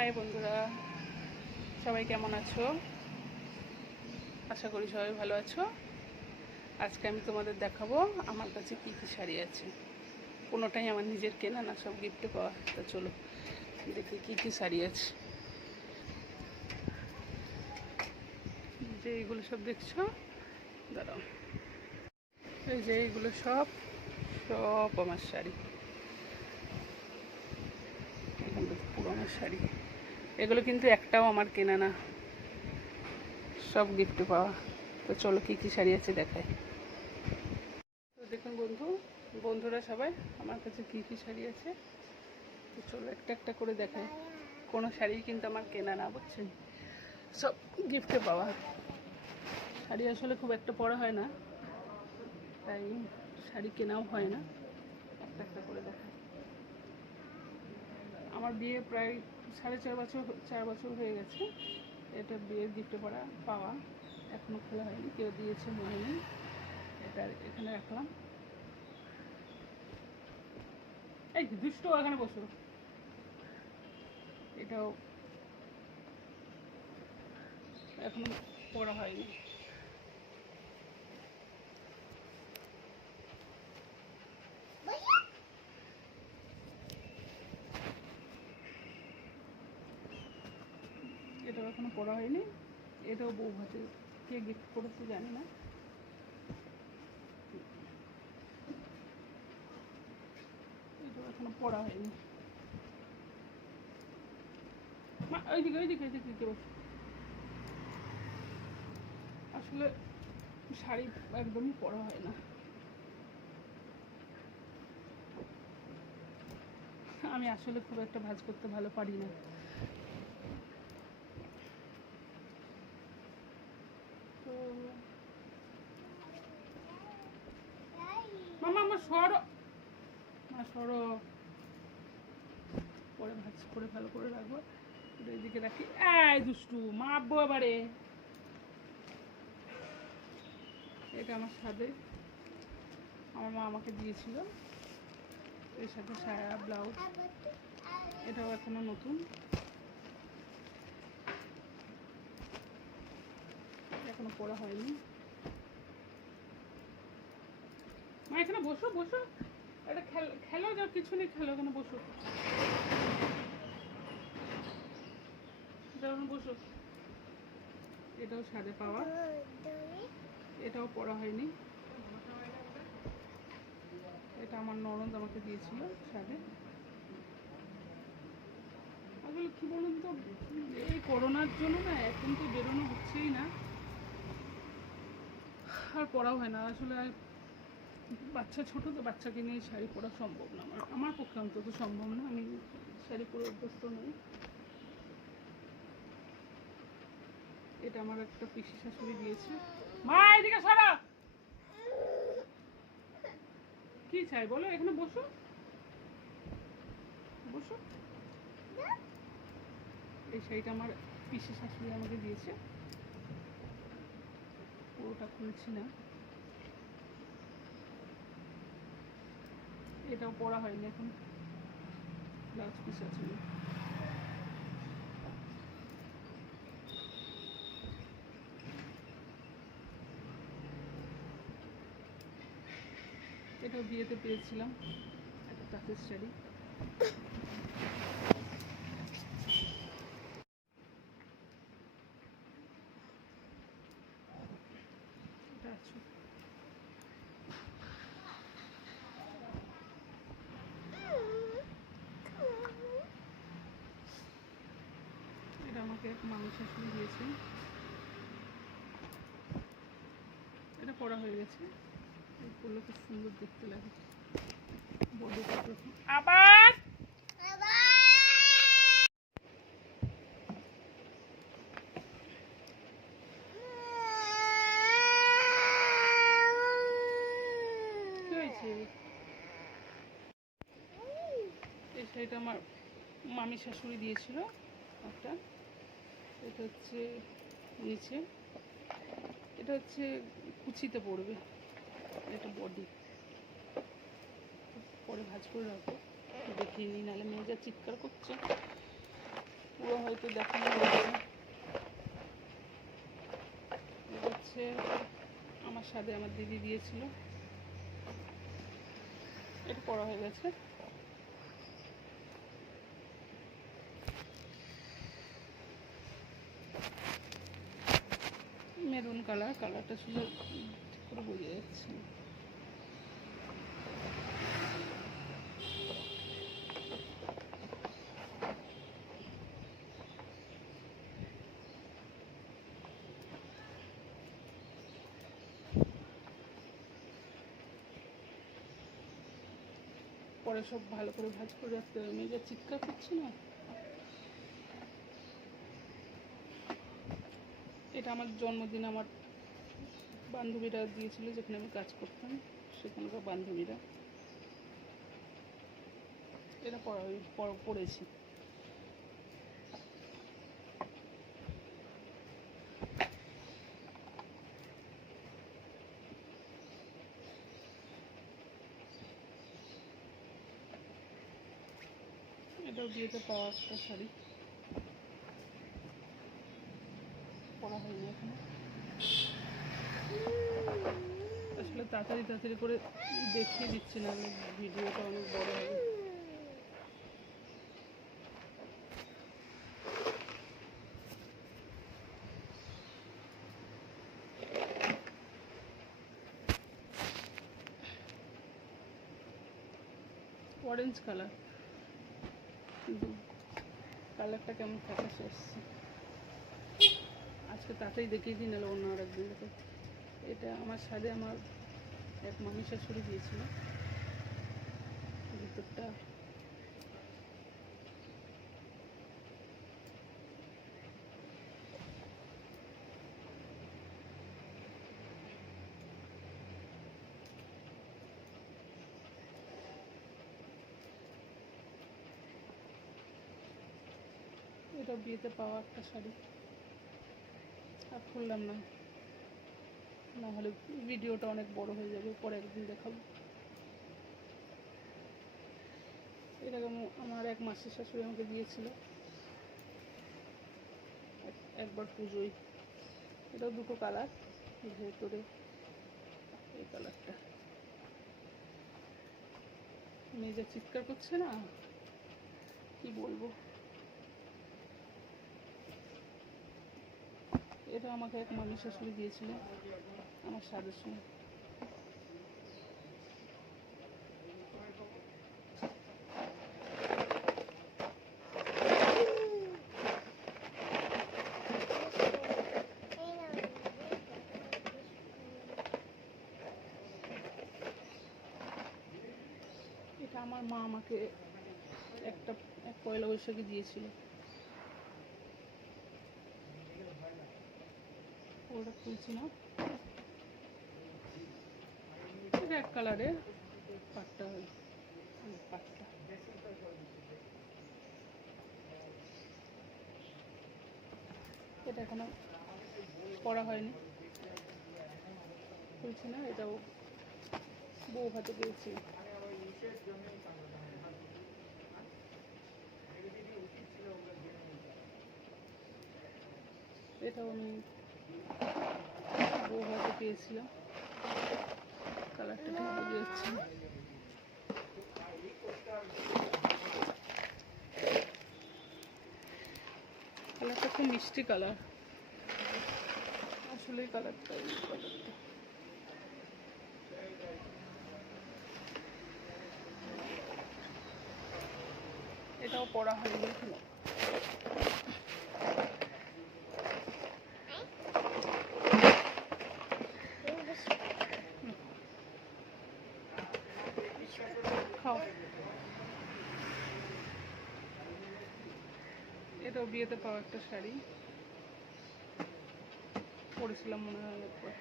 High বন্ধুরা, সবাই কেমন আছো? আশা করি সবাই ভালো আছো। আজকে আমি তোমাদের দেখাবো আমার কাছে কী কী শাড়ি আছে। কোনোটাই আমার নিজের কেনা না, সব গিফটে পাওয়া। তা চলো, দেখি কী কী শাড়ি আছে। যে এইগুলো সব দেখছ? দাঁড়াও। এই যে এইগুলো সব সব আমার শাড়ি। এগুলো পুরোনো শাড়ি। এগুলো কিন্তু একটাও আমার কেনা না। সব গিফটে পাওয়া। তো চলো কী কী শাড়ি আছে দেখায় তো দেখুন বন্ধু, বন্ধুরা সবাই, আমার কাছে কী কী শাড়ি আছে? তো চলো একটা একটা করে দেখায় কোনো শাড়ি কিন্তু আমার কেনা না, বুঝছেন? সব গিফটে পাওয়া। শাড়ি আসলে খুব একটা পরা হয় না, তাই শাড়ি কেনাও হয় না। একটা একটা করে দেখায় আমার বিয়ে প্রায় সাড়ে চার বছর চার বছর হয়ে গেছে। এটা বিয়ের গিফটে পড়া, পাওয়া। এখনও খোলা হয়নি, কেউ দিয়েছে মনে নেই। এটা এখানে রাখলাম। এই দুষ্ট এখানে বসো। এটাও এখনও পড়া হয়নি। এটাও এখনও পড়া হয়নি। এটাও বউ হাতে কে গিফট করেছে জানি না। এটাও এখনও পড়া হয়নি। ওইদিকে ওইদিকে ওইদিকে কেউ আসলে শাড়ি একদমই পরা হয় না। আমি আসলে খুব একটা ভাজ করতে ভালো পারি না তো মামা আমার সরো মা সরো পরে ভাজ করে ভালো করে রাখব এদিকে রাখি এই দুষ্টু, মাপবো এবারে। এটা আমার সাথে। আমার মা আমাকে দিয়েছিল। এর সাথে সায়া ব্লাউজ। এটাও এখনও নতুন। এখনও পড়া হয়নি। মা, এখানে বসো বসো। এটা খেলো, যাও, কিছু নেই, খেলো, এখানে বসো। এখানে বসো। এটাও সাদে পাওয়া। এটাও পড়া হয়নি। এটা আমার ননদ আমাকে দিয়েছিল সাদে। আসলে কি বলুন তো, এই করোনার জন্য না এখন তো বেরোনো হচ্ছেই না। আর পড়াও হয় না। আসলে বাচ্চা ছোট তো, বাচ্চাকে নিয়ে শাড়ি পরা সম্ভব না আমার। আমার পক্ষে অন্তত সম্ভব না। আমি শাড়ি পরে অভ্যস্ত নই। এটা আমার একটা পিসি শাশুড়ি দিয়েছে। মা, এদিকে সারা! কি চাই বলো, এখানে বসো। বসো। এই শাড়িটা আমার পিসি শাশুড়ি আমাকে দিয়েছে। পুরোটা খুলছি না। এটাও পরা হয়নি এখন। ব্লাউজ পিস আছে। এটাও বিয়েতে পেয়েছিলাম, একটা তাঁতের শাড়ি এটা আমাকে মানুষ শাশুড়ি দিয়েছে। এটা পড়া হয়ে গেছে। পরলে খুব সুন্দর দেখতে লাগে। আবার? এই শাড়িটা আমার মামি শাশুড়ি দিয়েছিল একটা। এটা হচ্ছে নিচে। এটা হচ্ছে কুচিতে পড়বে এটা বডি পরে ভাজ করে রাখব, দেখিয়ে নিই, নাহলে মেয়ে যা চিৎকার করছে। পুরো হয়তো দেখানো হয়েছে হচ্ছে আমার সাথে আমার দিদি দিয়েছিল। এটা পড়া হয়ে গেছে। মেরুন কালার, কালারটা শুধু ঠিক করে বোঝা যাচ্ছে না। পরে সব ভালো করে ভাজ করে রাখতে হবে। মেয়েটা চিৎকার করছে না? এটা আমার জন্মদিন, আমার বান্ধবীরা দিয়েছিল যেখানে আমি কাজ করতাম, সেখানকার বান্ধবীরা। এটা পড়া পড়- পড়েছি। এটাও বিয়েতে পাওয়া একটা শাড়ি পড়া হয়নি এখনও। আসলে তাড়াতাড়ি তাড়াতাড়ি করে দেখিয়ে দিচ্ছি না আমি, ভিডিওটা অনেক বড় হবে। কালার কিন্তু কালারটা কেমন ফ্যাকাশে এসছে আজকে তাতেই দেখিয়ে দিই নাহলে অন্য আর একদিন দেখে। এটা আমার সাথে আমার এক মামি শাশুড়ি দিয়েছিল ভিতরটা এটা বিয়েতে পাওয়া একটা শাড়ি। আর খুললাম না। না হলে ভিডিওটা অনেক বড় হয়ে যাবে, পরে একদিন দেখাবো। এরকম আমার এক মাসির শাশুড়ি আমাকে দিয়েছিল। এক- একবার পুজোয়। এটাও দুটো কালার, ভেতরে এই কালারটা। মেয়ে যা চিৎকার করছে না, কি বলব? এটা আমাকে এক মামি শাশুড়ি দিয়েছিল, আমার স্বাদের সময় আমার মা আমাকে একটা, এক পয়লা বৈশাখে দিয়েছিল। না। এক কালারের পাটটা পাটটা। এটা এখনও পড়া হয়নি। খুলছি না, এটাও বউ হাতে পেয়েছি। এটাও আমি বউ হাতে পেয়েছিলাম কালারটা ঠিক বোঝা। কালারটা খুব মিষ্টি কালার। আসলে কালারটা এই কালারটা। এটাও পড়া হয়নি এখনও এটাও বিয়েতে পাওয়া একটা শাড়ি। পরেছিলাম মনে হয় একবার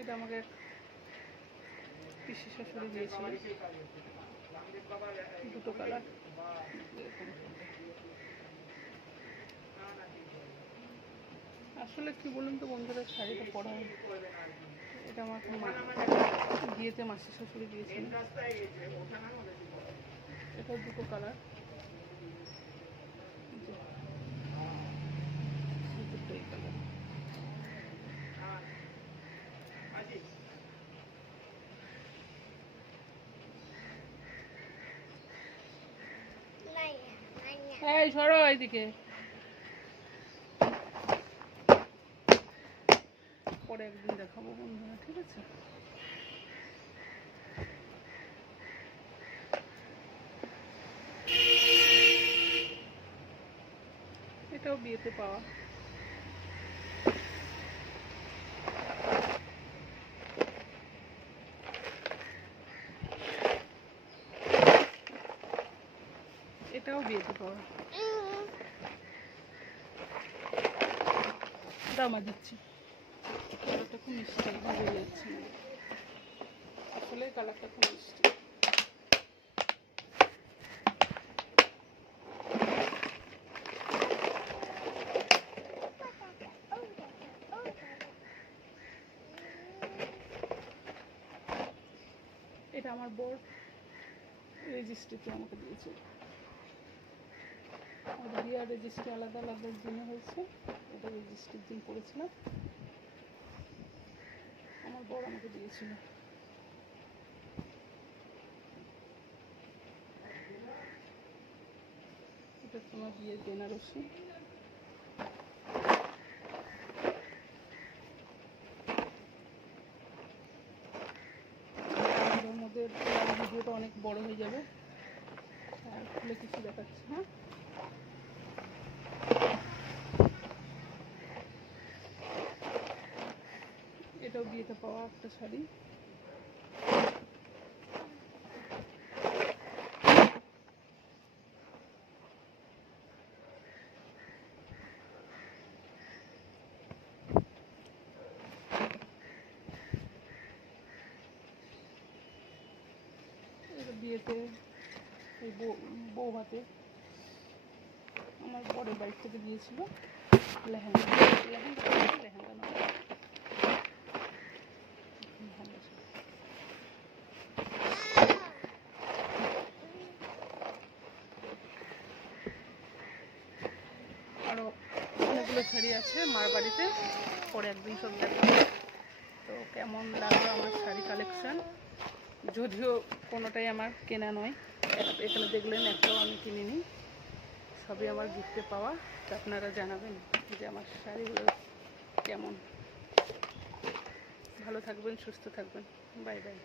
এটা আমাকে পিসি শাশুড়ি দিয়েছিল। দুটো কালার। আসলে কি বলুন তো বন্ধুরা, শাড়িটা পরা এটা আমাকে মা- বিয়েতে মাসি শ্বশুরে দিয়েছেন এটা দুটো কালার। এই সরো এইদিকে। একদিন দেখাবো বন্ধুরা ঠিক আছে? এটাও বিয়েতে পাওয়া। এটাও বিয়েতে দামা দিচ্ছি। মিষ্টি ভালো যাচ্ছে আসলে কালারটা খুব মিষ্টি। এটা আমার বোর্ড রেজিস্ট্রিতে আমাকে দিয়েছে। আমাদের রেজিস্ট্রি আলাদা আলাদা জন্য হয়েছে। এটা রেজিস্ট্রির দিন করেছিলাম। আমার বড় আমাকে দিয়েছিল। এটা তোমার বিয়ের বেনারসি। মধ্যে ভিডিওটা অনেক বড় হয়ে যাবে। আর খুলে কিছু দেখাচ্ছি হ্যাঁ? এটাও বিয়েতে পাওয়া একটা শাড়ি। বিয়েতে এই বউ হাতে আমার বড়ের বাড়ি থেকে দিয়েছিল। লেহেঙ্গা। লেহেঙ্গা লেহেঙ্গা আরও অনেকগুলো শাড়ি আছে মার বাড়িতে। পরে একদিন সব দেখাবো তো কেমন লাগল আমার শাড়ি কালেকশন যদিও কোনোটাই আমার কেনা নয়। এখানে দেখলেন, একটাও আমি কিনিনি। সবই আমার গিফটে পাওয়া। আপনারা জানাবেন যে আমার শাড়িগুলো কেমন। ভালো থাকবেন, সুস্থ থাকবেন। Bye bye.